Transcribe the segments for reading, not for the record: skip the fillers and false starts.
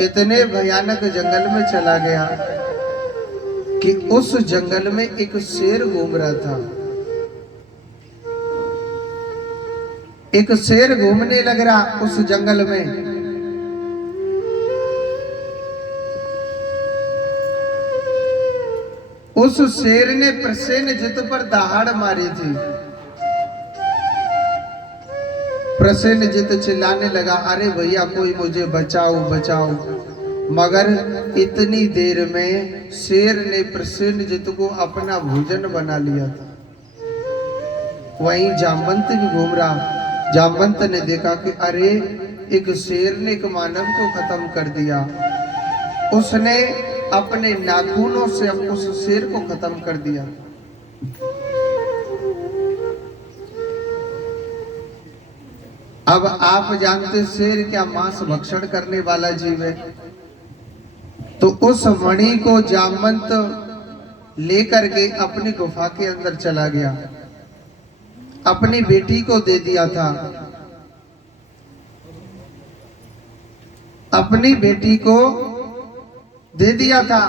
इतने भयानक जंगल में चला गया कि उस जंगल में एक शेर घूम रहा था। एक शेर घूमने लग रहा उस जंगल में। उस शेर ने प्रसेनजित पर दहाड़ मारी थी। प्रसेनजित चिल्लाने लगा, अरे भैया कोई मुझे बचाओ बचाओ। मगर इतनी देर में शेर ने प्रसेनजित को अपना भोजन बना लिया था। वहीं जामवंत भी घूम रहा। जामवंत ने देखा कि अरे एक शेर ने एक मानव को खत्म कर दिया। उसने अपने नाखूनों से उस शेर को खत्म कर दिया। अब आप जानते शेर क्या मांस भक्षण करने वाला जीव है। तो उस मणि को जामवंत लेकर के अपनी गुफा के अंदर चला गया। अपनी बेटी को दे दिया था। अपनी बेटी को दे दिया था।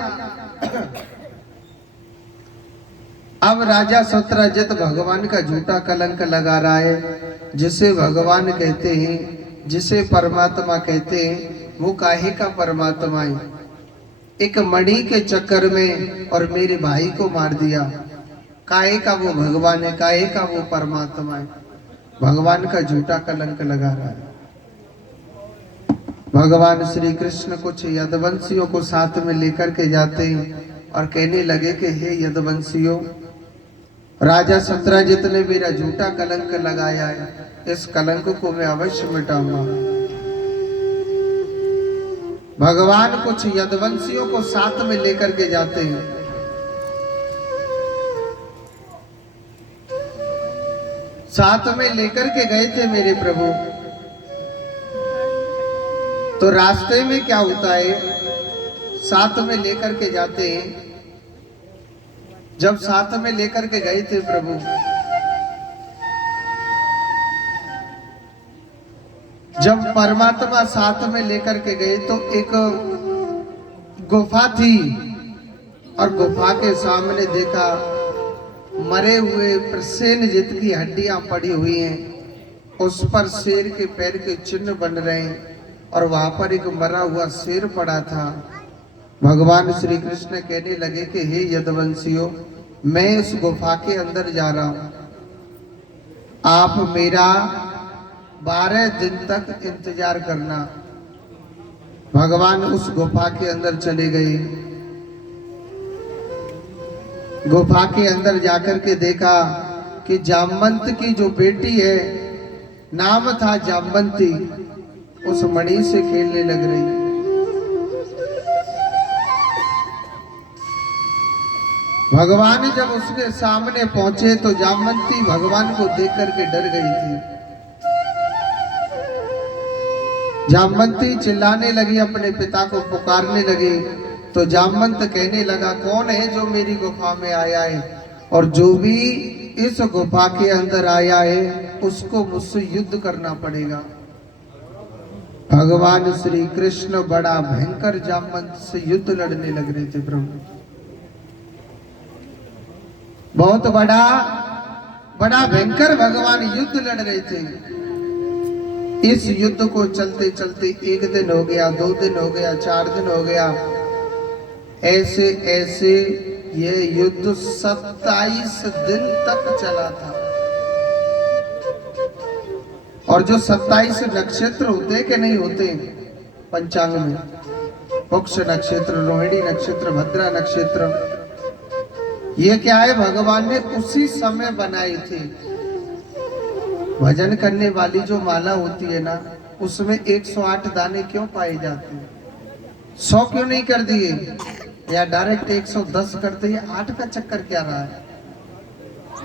अब राजा सत्रजित भगवान का झूठा कलंक लगा रहा है। जिसे भगवान कहते हैं, जिसे परमात्मा कहते हैं, वो काहे का परमात्मा है। एक मणि के चक्कर में और मेरे भाई को मार दिया। काहे का वो भगवान है, काहे का वो परमात्मा है। भगवान का झूठा कलंक लगा रहा है। भगवान श्री कृष्ण कुछ यदुवंशियों को साथ में लेकर के जाते हैं और कहने लगे कि हे यदुवंशियों, राजा सत्रजित ने मेरा झूठा कलंक लगाया है। इस कलंक को मैं अवश्य मिटाऊंगा। भगवान कुछ यदुवंशियों को साथ में लेकर के जाते हैं। साथ में लेकर के गए थे मेरे प्रभु। तो रास्ते में क्या होता है, साथ में लेकर के जाते हैं। जब साथ में लेकर के गए थे प्रभु, जब परमात्मा साथ में लेकर के गए तो एक गुफा थी और गुफा के सामने देखा मरे हुए प्रसेनजित की हड्डियां पड़ी हुई हैं। उस पर शेर के पैर के चिन्ह बन रहे हैं और वहां पर एक मरा हुआ शेर पड़ा था। भगवान श्री कृष्ण कहने लगे कि हे यदुवंशियों, मैं इस गुफा के अंदर जा रहा हूं। आप मेरा 12 दिन तक इंतजार करना। भगवान उस गुफा के अंदर चले गए। गुफा के अंदर जाकर के देखा कि जामवंत की जो बेटी है, नाम था जामवंती, उस मणि से खेलने लग रही। भगवान जब उसके सामने पहुंचे तो जामवंती भगवान को देख करके डर गई थी। जामवंती चिल्लाने लगी, अपने पिता को पुकारने लगी। तो जामवंत कहने लगा, कौन है जो मेरी गुफा में आया है, और जो भी इस गुफा के अंदर आया है उसको मुझसे युद्ध करना पड़ेगा। भगवान श्री कृष्ण बड़ा भयंकर जामवंत से युद्ध लड़ने लग रहे थे प्रभु। बहुत बड़ा भयंकर भगवान युद्ध लड़ रहे थे। इस युद्ध को चलते चलते 1 दिन हो गया, 2 दिन हो गया, 4 दिन हो गया। ऐसे ऐसे ये युद्ध 27 दिन तक चला था। और जो 27 नक्षत्र होते कि नहीं होते पंचांग में, पुक्ष नक्षत्र, रोहिणी नक्षत्र, भद्रा नक्षत्र, ये क्या है, भगवान ने उसी समय बनाई थी। भजन करने वाली जो माला होती है ना, उसमें 108 दाने क्यों पाए जाते हैं? 100 क्यों नहीं कर दिए, या डायरेक्ट 110 करते हैं? 8 का चक्कर क्या रहा है?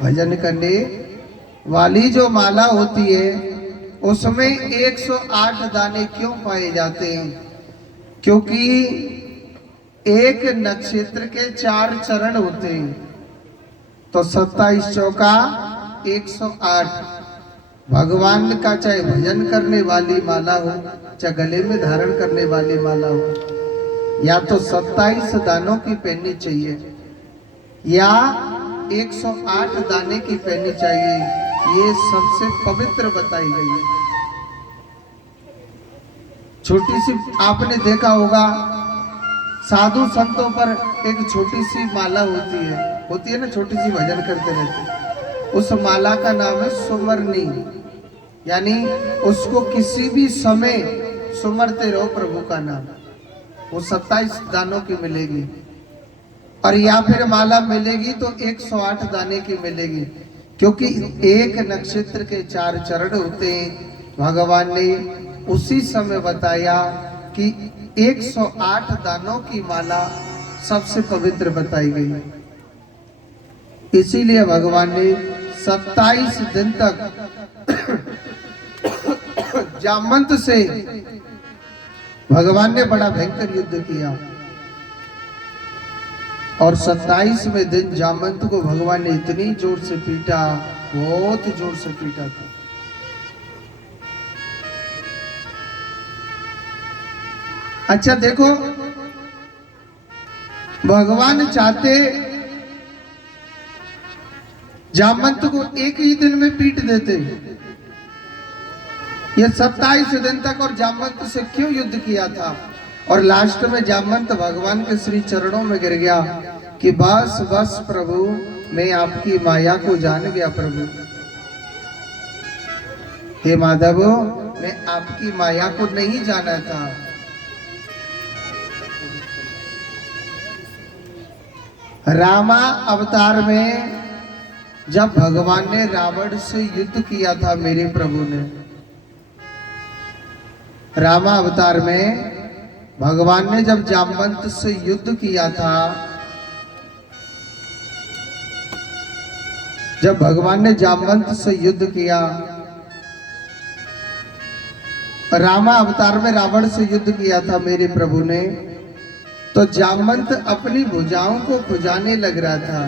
भजन करने वाली जो माला होती है उसमें 108 दाने क्यों पाए जाते हैं? क्योंकि एक नक्षत्र के 4 चरण होते हैं। तो 27 चौका 108, भगवान का चाहे भजन करने वाली माला हो, चाहे गले में धारण करने वाली माला हो, या तो 27 दानों की पहननी चाहिए या 108 दाने की पहननी चाहिए। ये सबसे पवित्र बताई गई है। छोटी सी आपने देखा होगा साधु संतों पर एक छोटी सी माला होती है ना, छोटी सी भजन करते रहते। उस माला का नाम है सुमरनी, यानी उसको किसी भी समय सुमरते रहो प्रभु का नाम। वो 27 दानों की मिलेगी, और या फिर माला मिलेगी तो 108 दाने की मिलेगी, क्योंकि एक नक्षत्र के 4 चरण होते हैं। भगवान ने उसी समय बताया कि 108 दानों की माला सबसे पवित्र बताई गई है। इसीलिए भगवान ने 27 दिन तक जामवंत से भगवान ने बड़ा भयंकर युद्ध किया, और 27वें दिन जामवंत को भगवान ने इतनी जोर से पीटा, बहुत जोर से पीटा था। अच्छा देखो, भगवान चाहते जामवंत को एक ही दिन में पीट देते, ये 27 दिन तक और जामवंत से क्यों युद्ध किया था। और लास्ट में जामवंत भगवान के श्री चरणों में गिर गया कि बस बस प्रभु, मैं आपकी माया को जान गया प्रभु। हे माधव, मैं आपकी माया को नहीं जाना था। रामा अवतार में जब भगवान ने रावण से युद्ध किया था, मेरे प्रभु ने रामा अवतार में भगवान ने जब जामवंत से युद्ध किया था, जब भगवान ने जामवंत से युद्ध किया, रामा अवतार में रावण से युद्ध किया था मेरे प्रभु ने, तो जामवंत अपनी भुजाओं को खुजाने लग रहा था।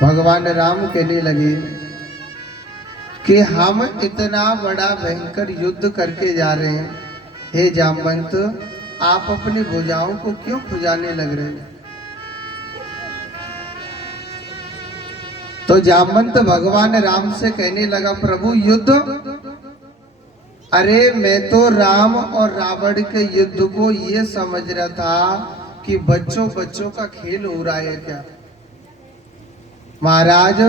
भगवान राम कहने लगे कि हम इतना बड़ा भयंकर युद्ध करके जा रहे हैं, हे जामवंत, आप अपनी भुजाओं को क्यों खुजाने लग रहे हैं। तो जामवंत भगवान राम से कहने लगा, प्रभु युद्ध, अरे मैं तो राम और रावण के युद्ध को ये समझ रहा था कि बच्चों बच्चों का खेल हो रहा है क्या। महाराज,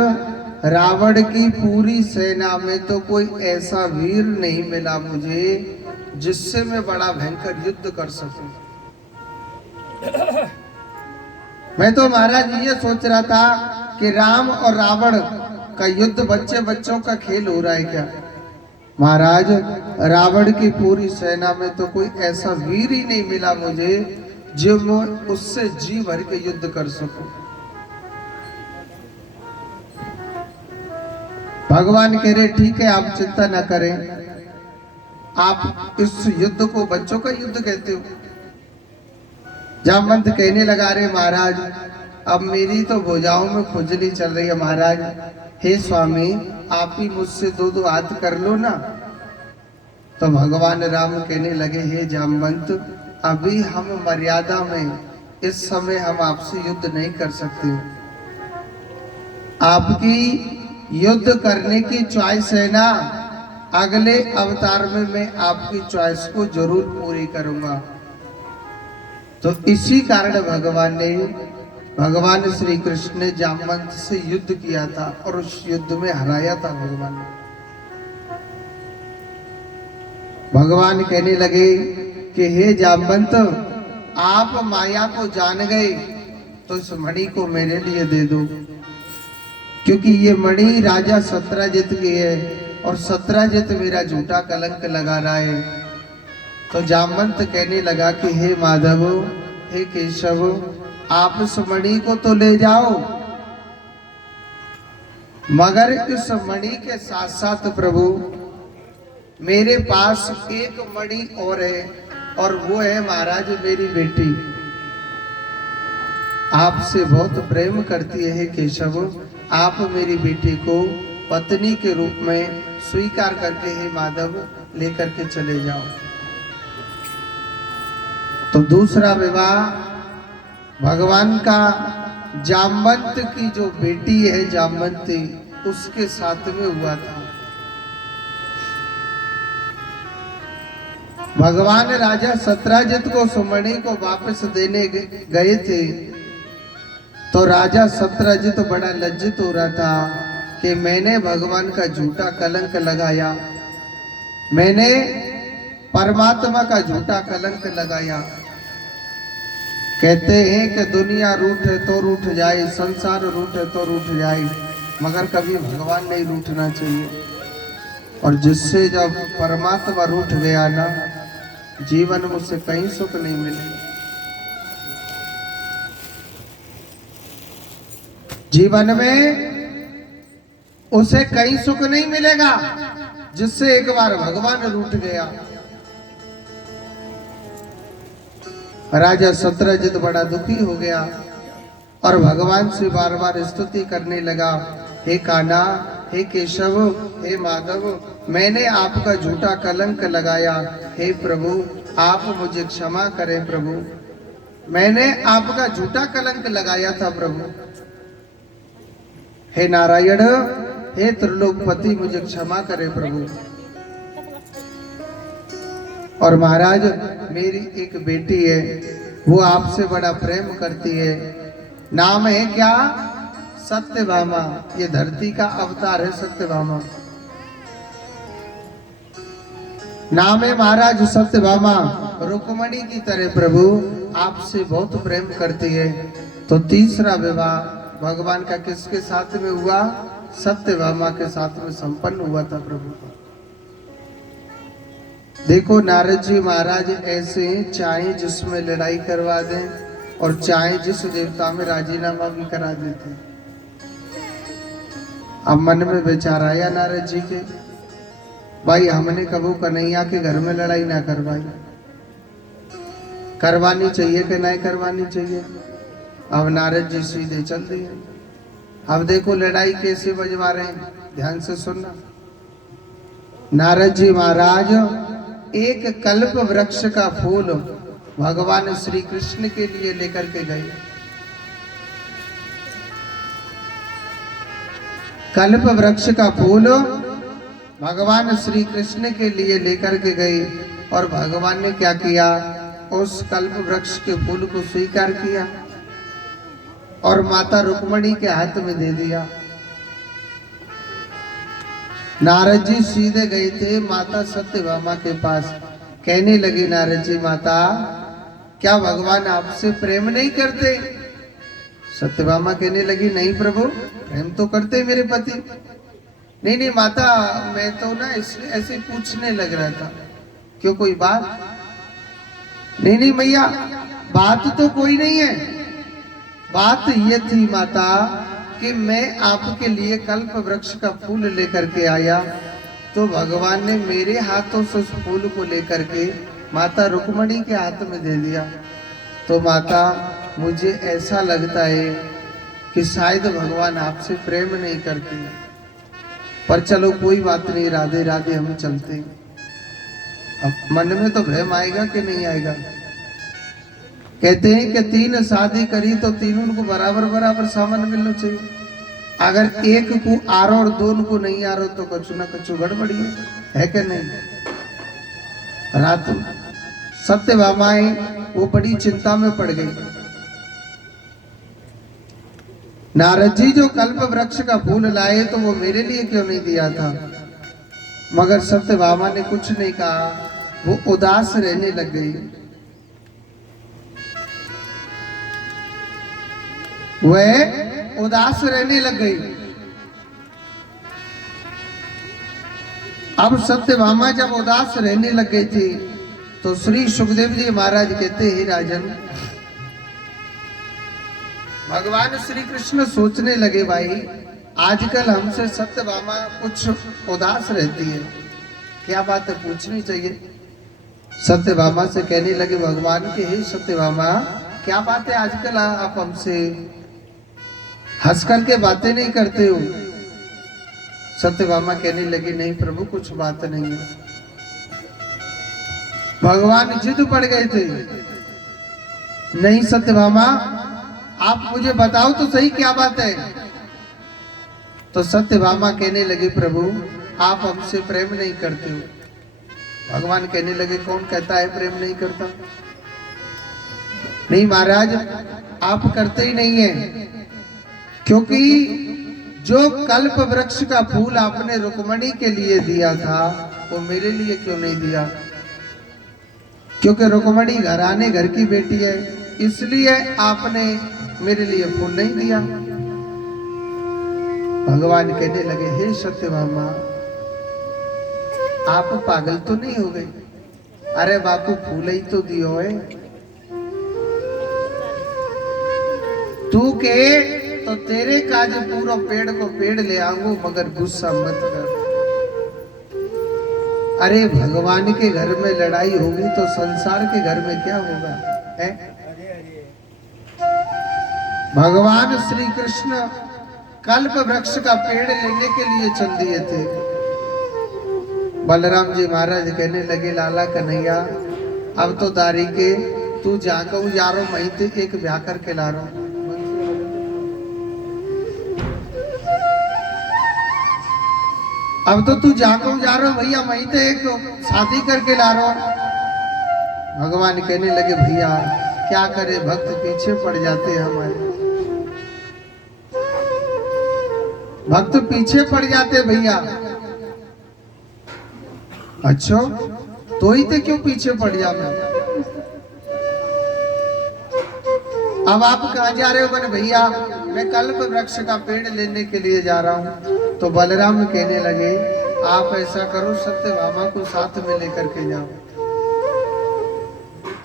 रावण की पूरी सेना में तो कोई ऐसा वीर नहीं मिला मुझे जिससे मैं बड़ा भयंकर युद्ध कर सकूं। मैं तो महाराज ये सोच रहा था कि राम और रावण का युद्ध बच्चे बच्चों का खेल हो रहा है क्या। महाराज, रावण की पूरी सेना में तो कोई ऐसा वीर ही नहीं मिला मुझे जो मैं उससे जी भर के युद्ध कर सकूं। भगवान कह रहे, ठीक है, आप चिंता न करें, आप इस युद्ध को बच्चों का युद्ध कहते हो। जामवंत कहने लगा, रे महाराज, अब मेरी तो भुजाओं में खुजली चल रही है महाराज। हे स्वामी, आप ही मुझसे दो हाथ कर लो ना। तो भगवान राम कहने लगे, हे जामवंत, अभी हम मर्यादा में, इस समय हम आपसे युद्ध नहीं कर सकते। आपकी युद्ध करने की चॉइस है ना, अगले अवतार में मैं आपकी चॉइस को जरूर पूरी करूंगा। तो इसी कारण भगवान श्री कृष्ण ने जामवंत से युद्ध किया था और उस युद्ध में हराया था भगवान ने। भगवान कहने लगे कि हे जामवंत, आप माया को जान गए तो इस मणि को मेरे लिए दे दो, क्योंकि ये मणि राजा सत्रजित की है और सत्रजित मेरा झूठा कलंक लगा रहा है। तो जामवंत कहने लगा कि हे माधव, हे केशव, आप इस मणि को तो ले जाओ, मगर इस मणि के साथ साथ प्रभु, मेरे पास एक मणि और है, और वो है महाराज मेरी बेटी। आपसे बहुत प्रेम करती है केशव, आप मेरी बेटी को पत्नी के रूप में स्वीकार करके हे माधव लेकर के चले जाओ। तो दूसरा विवाह भगवान का जामवंत की जो बेटी है जामवंती, उसके साथ में हुआ था। भगवान राजा सत्राजित को सुमणि को वापस देने गए थे, तो राजा सत्राजित बड़ा लज्जित हो रहा था कि मैंने भगवान का झूठा कलंक लगाया, मैंने परमात्मा का झूठा कलंक लगाया। कहते हैं कि दुनिया रूठे तो रूठ जाए, संसार रूठे तो रूठ जाए, मगर कभी भगवान नहीं रूठना चाहिए। और जिससे जब परमात्मा रूठ गया ना, जीवन में उससे कहीं सुख नहीं मिलेगा। जीवन में उसे कहीं सुख नहीं मिलेगा जिससे एक बार भगवान रूठ गया। राजा सत्रजित बड़ा दुखी हो गया और भगवान से बार बार स्तुति करने लगा, हे कान्हा, हे केशव, हे माधव, मैंने आपका झूठा कलंक लगाया, हे प्रभु आप मुझे क्षमा करें प्रभु, मैंने आपका झूठा कलंक लगाया था प्रभु। हे नारायण, हे त्रिलोकपति, मुझे क्षमा करें प्रभु। और महाराज, मेरी एक बेटी है, वो आपसे बड़ा प्रेम करती है, नाम है क्या? सत्यभामा। ये धरती का अवतार है सत्यभामा, नाम है महाराज सत्यभामा। रुक्मणी की तरह प्रभु आपसे बहुत प्रेम करती है। तो तीसरा विवाह भगवान का किसके साथ में हुआ? सत्यभामा के साथ में संपन्न हुआ था प्रभु। देखो नारद जी महाराज ऐसे चाहे जिसमें लड़ाई करवा दें और चाहे जिस देवता में राजीनामा भी करा देते। अब मन में विचार आया नारद जी के, भाई हमने कबू कन्हैया के घर में लड़ाई ना करवाई, करवानी चाहिए कि नहीं करवानी चाहिए? अब नारद जी सीधे चल दिए। अब देखो लड़ाई कैसे बजवा रहे हैं, ध्यान से सुनना। नारद जी महाराज एक कल्प वृक्ष का फूल भगवान श्री कृष्ण के लिए लेकर के गए। कल्प वृक्ष का फूल भगवान श्री कृष्ण के लिए लेकर के गए और भगवान ने क्या किया? उस कल्प वृक्ष के फूल को स्वीकार किया और माता रुक्मणी के हाथ में दे दिया। नारद जी सीधे गए थे माता सत्यभामा के पास, कहने लगे नारद जी, माता क्या भगवान आपसे प्रेम नहीं करते? सत्यभामा कहने लगी, नहीं प्रभु, प्रेम तो करते मेरे पति। नहीं नहीं माता, मैं तो ना ऐसे पूछने लग रहा था, क्यों कोई बात? नहीं नहीं मैया, बात तो कोई नहीं है। बात ये थी माता कि मैं आपके लिए कल्प वृक्ष का फूल लेकर के आया, तो भगवान ने मेरे हाथों से उस फूल को लेकर के माता रुक्मणी के हाथ में दे दिया। तो माता मुझे ऐसा लगता है कि शायद भगवान आपसे प्रेम नहीं करते, पर चलो कोई बात नहीं, राधे राधे हम चलते हैं। अब मन में तो भ्रम आएगा कि नहीं आएगा? कहते हैं कि 3 शादी करी तो तीनों को बराबर बराबर सामान मिलना चाहिए। अगर एक को आरो और 2 को नहीं आरो तो कुछ ना कुछ गड़बड़ी है कि नहीं? रात सत्यभामाएं वो बड़ी चिंता में पड़ गई। नारद जी जो कल्प वृक्ष का फूल लाए तो वो मेरे लिए क्यों नहीं दिया था? मगर सत्यभामा ने कुछ नहीं कहा, वो उदास रहने लग गई। वह उदास रहने लग गई। अब सत्यभामा जब उदास रहने लग गई थी तो श्री सुखदेव जी महाराज कहते हैं, राजन भगवान श्री कृष्ण सोचने लगे, भाई आजकल हमसे सत्यभामा कुछ उदास रहती है, क्या बात है, पूछनी चाहिए। सत्यभामा से कहने लगे भगवान के, हे सत्यभामा क्या बात है, आजकल आप हमसे हंस करके बातें नहीं करते हो। सत्यभामा कहने लगी नहीं प्रभु कुछ बात नहीं है। भगवान जिद पड़ गए थे, नहीं सत्यभामा आप मुझे बताओ तो सही क्या बात है। तो सत्यभामा कहने लगी प्रभु आप हमसे प्रेम नहीं करते हो। भगवान कहने लगे कौन कहता है प्रेम नहीं करता? नहीं महाराज आप करते ही नहीं है, क्योंकि जो कल्प वृक्ष का फूल आपने रुक्मणी के लिए दिया था वो मेरे लिए क्यों नहीं दिया? क्योंकि रुक्मणी घराने घर की बेटी है, इसलिए आपने मेरे लिए फूल नहीं दिया। भगवान कहने लगे हे सत्यभामा आप पागल तो नहीं हो गए? अरे बापू फूल ही तो दियो है। तू के तो तेरे काज पूरा पेड़ को पेड़ ले आऊंगू, मगर गुस्सा मत कर। अरे भगवान के घर में लड़ाई होगी तो संसार के घर में क्या होगा है? भगवान श्री कृष्ण कल्प वृक्ष का पेड़ लेने के लिए चल दिए थे। बलराम जी महाराज कहने लगे लाला कन्हैया अब तो दारी के तू जाकर यारो महीते एक ब्याह करके ला रहा हूं। अब तो तू जाकर जा रहा भैया महीते एक शादी करके ला रहा हूं। भगवान कहने लगे भैया क्या करे भक्त पीछे पड़ जाते हैं हमारे, भक्त पीछे पड़ जाते भैया। अच्छा तो ही तो क्यों पीछे पड़ जाना? अब आप कहाँ जा रहे हो? मैंने भैया मैं कल्प वृक्ष का पेड़ लेने के लिए जा रहा हूँ। तो बलराम कहने लगे आप ऐसा करो सत्यभामा को साथ में लेकर के जाओ।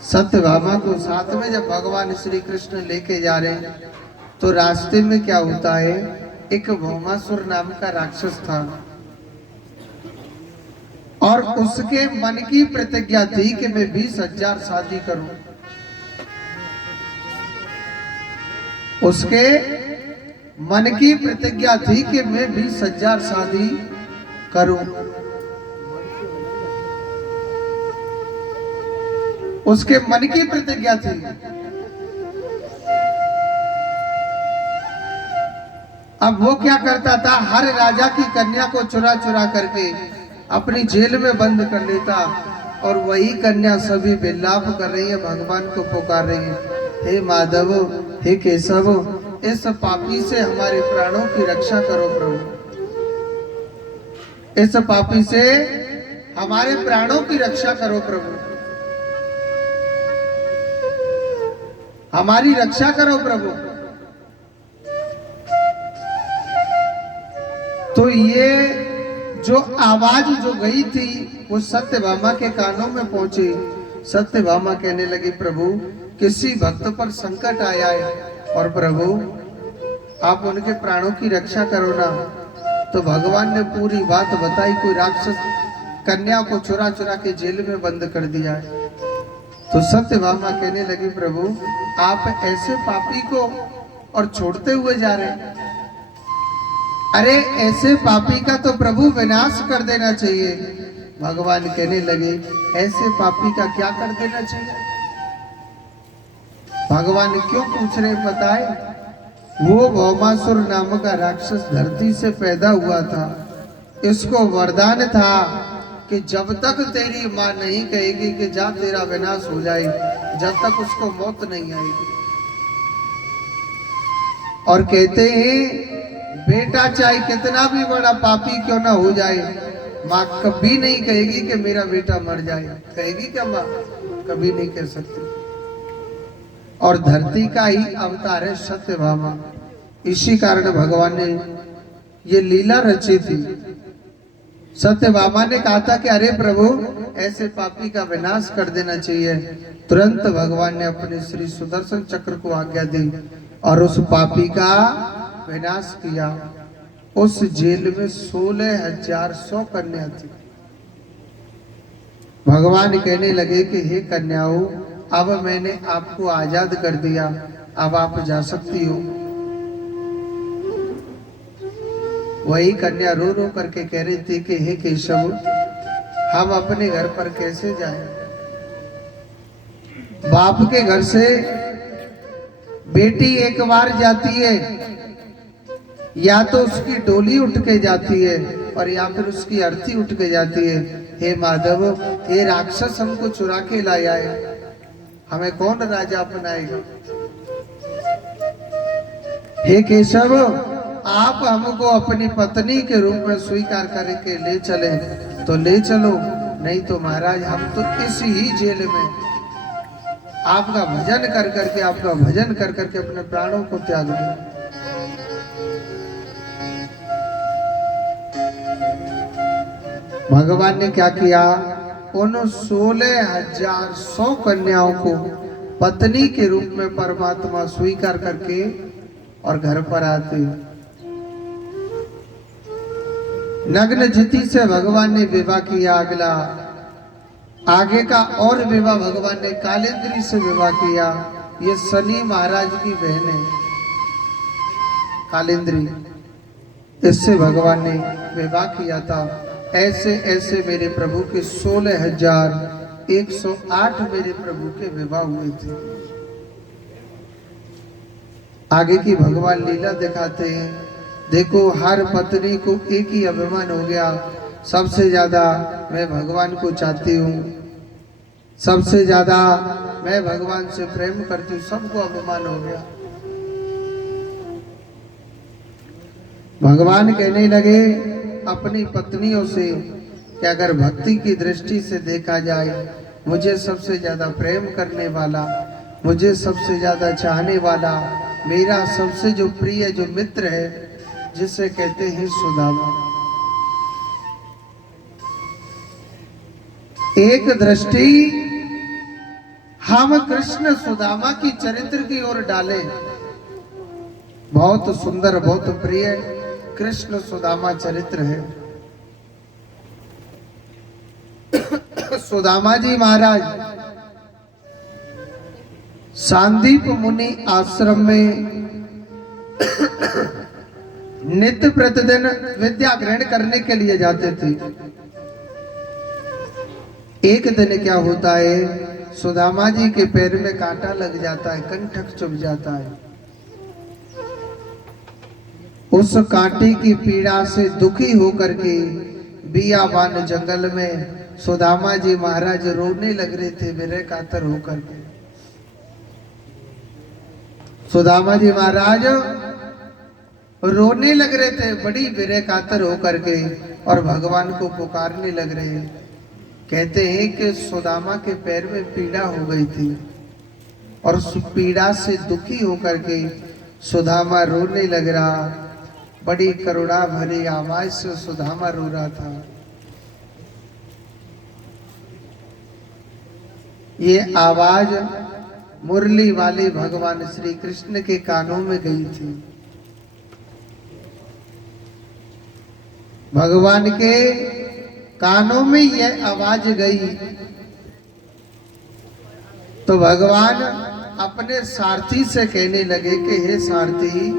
सत्यभामा को साथ में जब भगवान श्री कृष्ण लेके जा रहे हैं तो रास्ते में क्या होता है, एक भौमासुर नाम का राक्षस था और उसके मन की प्रतिज्ञा थी कि मैं 20,000 शादी करूं। उसके मन की प्रतिज्ञा थी कि मैं 20,000 शादी करूं। उसके मन की प्रतिज्ञा थी। अब वो क्या करता था, हर राजा की कन्या को चुरा चुरा करके अपनी जेल में बंद कर लेता और वही कन्या सभी विलाप कर रही है, भगवान को पुकार रही है, हे माधव हे केशव इस पापी से हमारे प्राणों की रक्षा करो प्रभु, इस पापी से हमारे प्राणों की रक्षा करो प्रभु, हमारी रक्षा करो प्रभु। तो ये जो आवाज जो गई थी वो सत्यभामा के कानों में पहुंची। सत्यभामा कहने लगी प्रभु किसी भक्त पर संकट आया है और प्रभु आप उनके प्राणों की रक्षा करो ना। तो भगवान ने पूरी बात बताई, कोई राक्षस कन्या को चुरा चुरा के जेल में बंद कर दिया है। तो सत्यभामा कहने लगी प्रभु आप ऐसे पापी को और छोड़ते हुए जा रहे हैं, अरे ऐसे पापी का तो प्रभु विनाश कर देना चाहिए। भगवान कहने लगे ऐसे पापी का क्या कर देना चाहिए? भगवान क्यों पूछ रहे बताए? वो भौमासुर नाम का राक्षस धरती से पैदा हुआ था, इसको वरदान था कि जब तक तेरी माँ नहीं कहेगी कि जा तेरा विनाश हो जाए, जब तक उसको मौत नहीं आएगी। और कहते हैं बेटा चाहे कितना भी बड़ा पापी क्यों ना हो जाए, माँ कभी नहीं कहेगी कि मेरा बेटा मर जाए। कहेगी क्या माँ? कभी नहीं कह सकती। और धरती का ही अवतार है सत्यभामा, इसी कारण भगवान ने ये लीला रची थी। सत्यभामा ने कहा था कि अरे प्रभु ऐसे पापी का विनाश कर देना चाहिए। तुरंत भगवान ने अपने श्री सुदर्शन चक्र को आज्ञा दी और उस पापी का विनाश किया। उस जेल में 16,100 कन्या थी। भगवान कहने लगे कि हे कन्याओं अब मैंने आपको आजाद कर दिया, अब आप जा सकती हो। वही कन्या रो रो करके कह रही थी कि हे केशव, हम अपने घर पर कैसे जाएं? बाप के घर से बेटी एक बार जाती है, या तो उसकी डोली उठ के जाती है और या फिर उसकी अर्थी उठ के जाती है। हे माधव, ये राक्षस हमको चुरा के लाया है, हमें कौन राजा अपनाएगा? हे केशव, आप हमको अपनी पत्नी के रूप में स्वीकार करके ले चले तो ले चलो, नहीं तो महाराज हम तो इसी ही जेल में आपका भजन कर करके अपने प्राणों को त्याग दें। भगवान ने क्या किया? उन 16,100 कन्याओं को पत्नी के रूप में परमात्मा स्वीकार करके और घर पर आते नग्न जिति से भगवान ने विवाह किया। अगला आगे का और विवाह भगवान ने कालेंद्री से विवाह किया। ये शनि महाराज की बहन है कालेंद्री, इससे भगवान ने विवाह किया था। ऐसे ऐसे मेरे प्रभु के 16,108 मेरे प्रभु के विवाह हुए थे। आगे की भगवान लीला दिखाते हैं। देखो, हर पत्नी को एक ही अभिमान हो गया, सबसे ज्यादा मैं भगवान को चाहती हूँ, सबसे ज्यादा मैं भगवान से प्रेम करती हूँ, सबको अभिमान हो गया। भगवान कहने लगे अपनी पत्नियों से कि अगर भक्ति की दृष्टि से देखा जाए, मुझे सबसे ज्यादा प्रेम करने वाला, मुझे सबसे ज्यादा चाहने वाला, मेरा सबसे जो प्रिय जो मित्र है, जिसे कहते हैं सुदामा। एक दृष्टि हम कृष्ण सुदामा की चरित्र की ओर डालें, बहुत सुंदर बहुत प्रिय कृष्ण सुदामा चरित्र है। सुदामा जी महाराज सांदीप मुनि आश्रम में नित्य प्रतिदिन विद्या ग्रहण करने के लिए जाते थे। एक दिन क्या होता है, सुदामा जी के पैर में कांटा लग जाता है, कंठक चुभ जाता है। उस कांटे की पीड़ा से दुखी होकर के बियाबान जंगल में सुदामा जी महाराज रोने लग रहे थे, विरह कातर होकर के। सुदामा जी महाराज रोने लग रहे थे, बड़ी विरह कातर होकर के, और भगवान को पुकारने लग रहे। कहते हैं कि सुदामा के पैर में पीड़ा हो गई थी और उस पीड़ा से दुखी होकर के सुदामा रोने लग रहा। बड़ी करुणा भरी आवाज से सुदामा रो रहा था। ये आवाज मुरली वाले भगवान श्री कृष्ण के कानों में गई थी। भगवान के कानों में यह आवाज गई तो भगवान अपने सारथी से कहने लगे कि हे सारथी,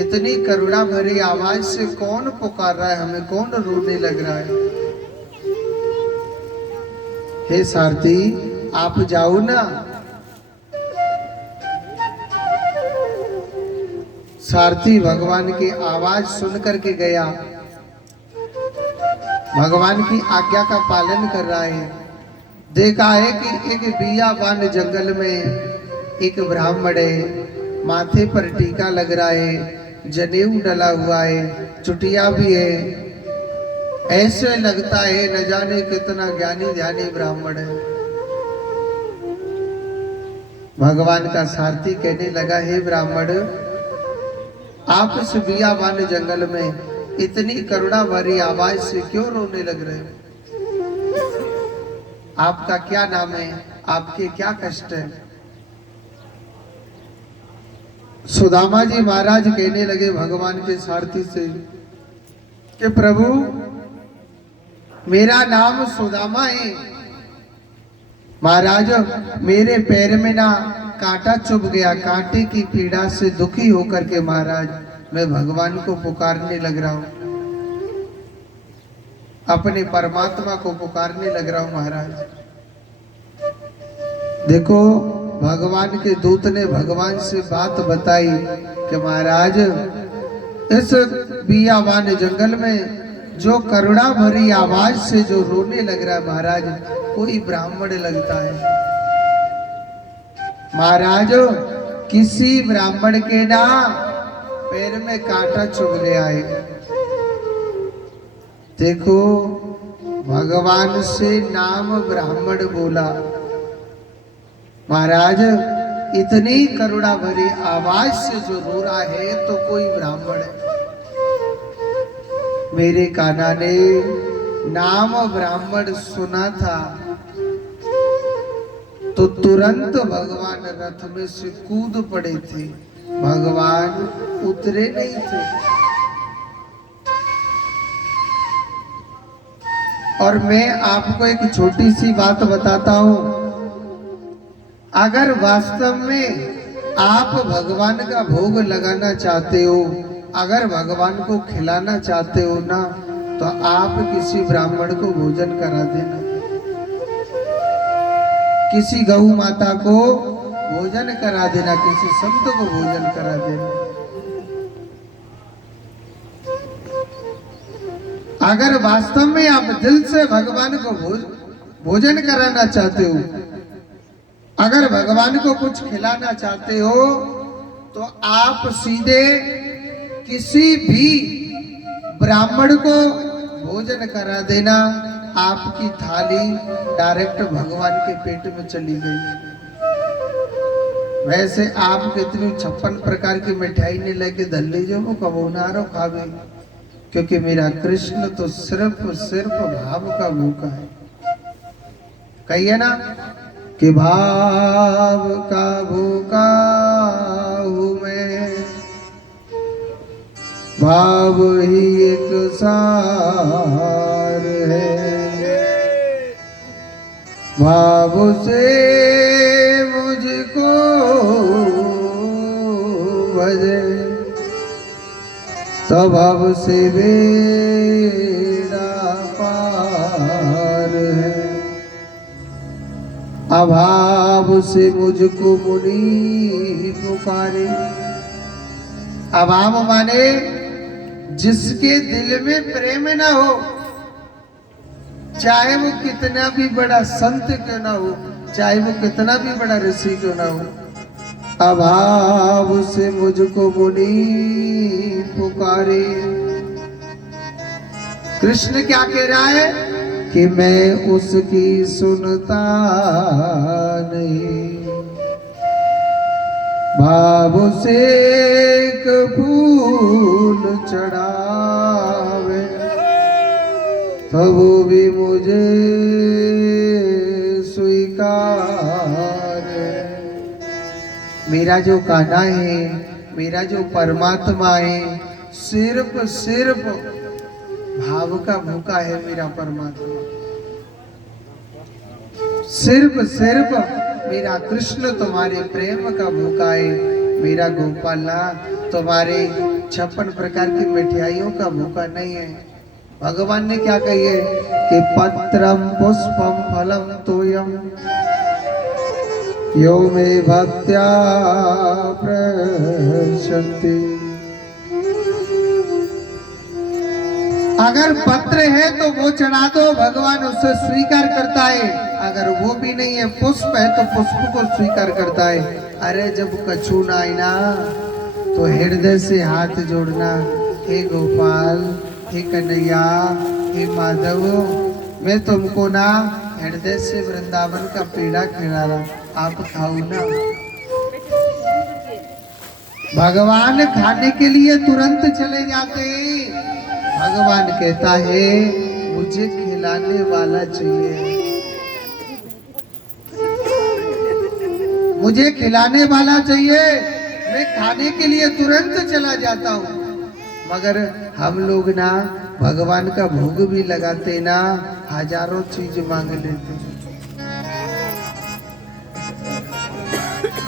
इतनी करुणा भरी आवाज से कौन पुकार रहा है, हमें कौन रोने लग रहा है? हे सारथी, आप जाओ ना। सारथी भगवान की आवाज सुन करके गया, भगवान की आज्ञा का पालन कर रहा है। देखा है कि एक बियाबान जंगल में एक ब्राह्मण है, माथे पर टीका लग रहा है, जनेऊ डला हुआ है, चुटिया भी है। ऐसे लगता है न जाने कितना ज्ञानी ध्यानी ब्राह्मण है। भगवान का सारथी कहने लगा, हे ब्राह्मण, आप इस बियाबान जंगल में इतनी करुणा भरी आवाज से क्यों रोने लग रहे हो? आपका क्या नाम है? आपके क्या कष्ट है? सुदामा जी महाराज कहने लगे भगवान के सारथी से कि प्रभु, मेरा नाम सुदामा है। महाराज, मेरे पैर में ना कांटा चुभ गया, कांटे की पीड़ा से दुखी होकर के महाराज मैं भगवान को पुकारने लग रहा हूं, अपने परमात्मा को पुकारने लग रहा हूं महाराज। देखो भगवान के दूत ने भगवान से बात बताई कि महाराज इस बियाबान जंगल में जो करुणा भरी आवाज से जो रोने लग रहा है महाराज, कोई ब्राह्मण लगता है। महाराज किसी ब्राह्मण के ना पैर में कांटा चुभ गया है। देखो भगवान से नाम ब्राह्मण बोला। महाराज इतनी करुणा भरी आवाज से जो रो रहा है तो कोई ब्राह्मण है। मेरे कान्हा ने नाम ब्राह्मण सुना था तो तुरंत भगवान रथ में से कूद पड़े थे, भगवान उतरे नहीं थे। और मैं आपको एक छोटी सी बात बताता हूं, अगर वास्तव में आप भगवान का भोग लगाना चाहते हो, अगर भगवान को खिलाना चाहते हो ना, तो आप किसी ब्राह्मण को भोजन करा देना, किसी गौ माता को भोजन करा देना, किसी संत को भोजन करा देना। अगर वास्तव में आप दिल से भगवान को भोजन कराना चाहते हो, अगर भगवान को कुछ खिलाना चाहते हो, तो आप सीधे किसी भी ब्राह्मण को भोजन करा देना। आपकी थाली डायरेक्ट भगवान के पेट में चली गई। वैसे आप कितनी 56 प्रकार की मिठाई ने लेके धल लीजिए, वो कबो ना रो खावे, क्योंकि मेरा कृष्ण तो सिर्फ भाव का भूखा है। कहिए ना कि भाव का भूखा हूं मैं, भाव ही एक सार है, भाव से मुझको भजे तो भाव से बेड़ा पार है, अभाव से मुझको मुनि पुकारे। अभाव माने जिसके दिल में प्रेम ना हो, चाहे वो कितना भी बड़ा संत क्यों ना हो, चाहे वो कितना भी बड़ा ऋषि क्यों ना हो, अभाव से मुझको मुनि पुकारे। कृष्ण क्या कह रहा है कि मैं उसकी सुनता नहीं, भाव से एक फूल चढ़ावे तो वो भी मुझे स्वीकार। मेरा जो कान्हा है, मेरा जो परमात्मा है, सिर्फ भाव का भूखा है मेरा परमात्मा। सिर्फ मेरा कृष्ण तुम्हारे प्रेम का भूखा है, मेरा गोपाला तुम्हारे 56 प्रकार की मिठाइयों का भूखा नहीं है। भगवान ने क्या कही है कि पत्रम पुष्पम फलम तोयम यो मे भक्त्या प्रशंति। अगर पत्र है तो वो चढ़ा दो, भगवान उसे स्वीकार करता है। अगर वो भी नहीं है, पुष्प है तो पुष्प को स्वीकार करता है। अरे जब कछु ना आई ना तो हृदय से हाथ जोड़ना, हे गोपाल, हे कन्हैया, हे माधव, मैं तुमको ना हृदय से वृंदावन का पेड़ा खिला रहा, आप खाओ ना। भगवान खाने के लिए तुरंत चले जाते। भगवान कहता है मुझे खिलाने वाला चाहिए, मुझे खिलाने वाला चाहिए। मैं खाने के लिए तुरंत चला जाता हूँ। मगर हम लोग ना भगवान का भोग भी लगाते ना, हजारों चीज मांग लेते।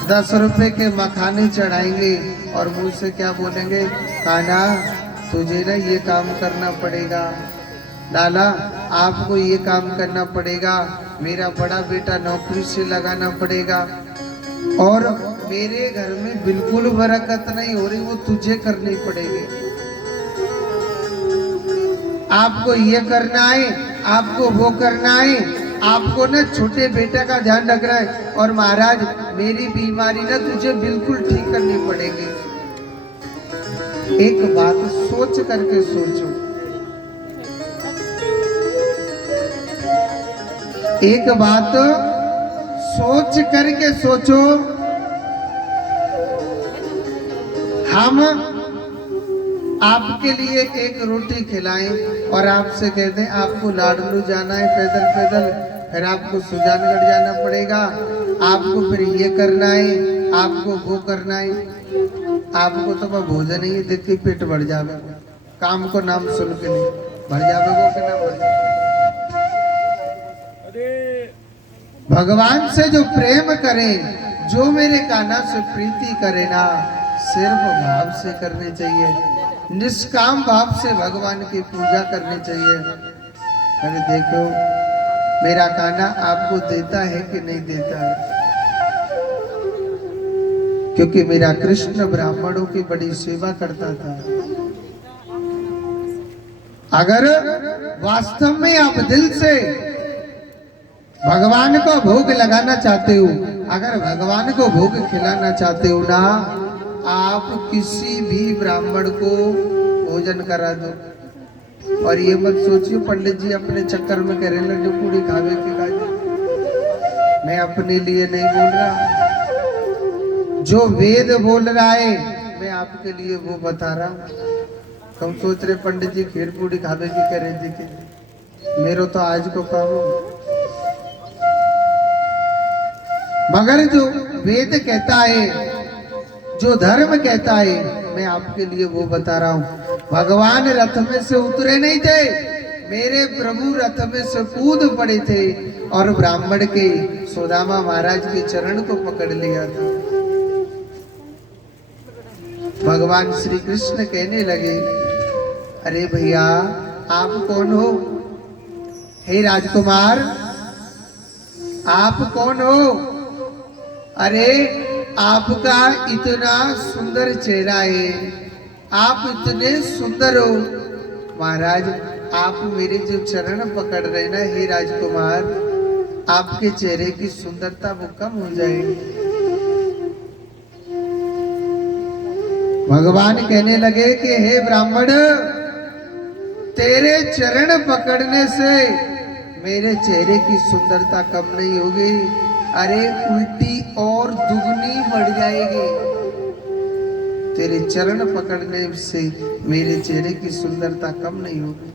10 रुपए के मखाने चढ़ाएंगे और मुंह से क्या बोलेंगे, कान्हा तुझे ना ये काम करना पड़ेगा, लाला आपको ये काम करना पड़ेगा, मेरा बड़ा बेटा नौकरी से लगाना पड़ेगा, और मेरे घर में बिल्कुल बरकत नहीं हो रही, वो तुझे करनी पड़ेगी। आपको ये करना है, आपको वो करना है, आपको ना छोटे बेटे का ध्यान रखना है, और महाराज मेरी बीमारी ना तुझे बिल्कुल ठीक करनी पड़ेगी। एक बात सोच करके सोचो, एक बात सोच करके सोचो, हम आपके लिए एक रोटी खिलाएं और आपसे कहते हैं आपको लाडलू जाना है पैदल पैदल, फिर आपको सुजानगढ़ जाना पड़ेगा, आपको फिर ये करना है, आपको वो करना है, आपको तो मैं भोजन ही देख के पेट बढ़ जावे, काम को नाम सुन के नहीं बढ़ जावे वो के ना बढ़ जावे। भगवान से जो प्रेम करे, जो मेरे कान्हा से प्रीति करे ना, सिर्फ भाव से करने चाहिए, निष्काम भाव से भगवान की पूजा करनी चाहिए। अरे देखो मेरा कान्हा आपको देता है कि नहीं देता है, क्योंकि मेरा कृष्ण ब्राह्मणों की बड़ी सेवा करता था। अगर वास्तव में आप दिल से भगवान को भोग लगाना चाहते हो, अगर भगवान को भोग खिलाना चाहते हो ना, आप किसी भी ब्राह्मण को भोजन करा दो, और ये मत सोचिए पंडित जी अपने चक्कर में कह रहे लड्डू पूड़ी खावे के गाजे, मैं अपने लिए नहीं बोल रहा, जो वेद बोल रहा है मैं आपके लिए वो बता रहा हूँ। तुम सोच रहे पंडित जी खीर पूड़ी खावे की कह रहे थे, मेरे तो आज को काम हो, मगर जो वेद कहता है, जो धर्म कहता है, मैं आपके लिए वो बता रहा हूँ। भगवान रथ में से उतरे नहीं थे, मेरे प्रभु रथ में से कूद पड़े थे और ब्राह्मण के सुदामा महाराज के चरण को पकड़ लिया था। भगवान श्री कृष्ण कहने लगे, अरे भैया आप कौन हो? हे राजकुमार आप कौन हो? अरे आपका इतना सुंदर चेहरा है, आप इतने सुंदर हो। महाराज आप मेरे जो चरण पकड़ रहे ना, हे राजकुमार आपके चेहरे की सुंदरता वो कम हो जाएगी। भगवान कहने लगे कि हे ब्राह्मण, तेरे चरण पकड़ने से मेरे चेहरे की सुंदरता कम नहीं होगी, अरे उल्टी और दुगनी बढ़ जाएगी। तेरे चरण पकड़ने से मेरे चेहरे की सुंदरता कम नहीं होगी।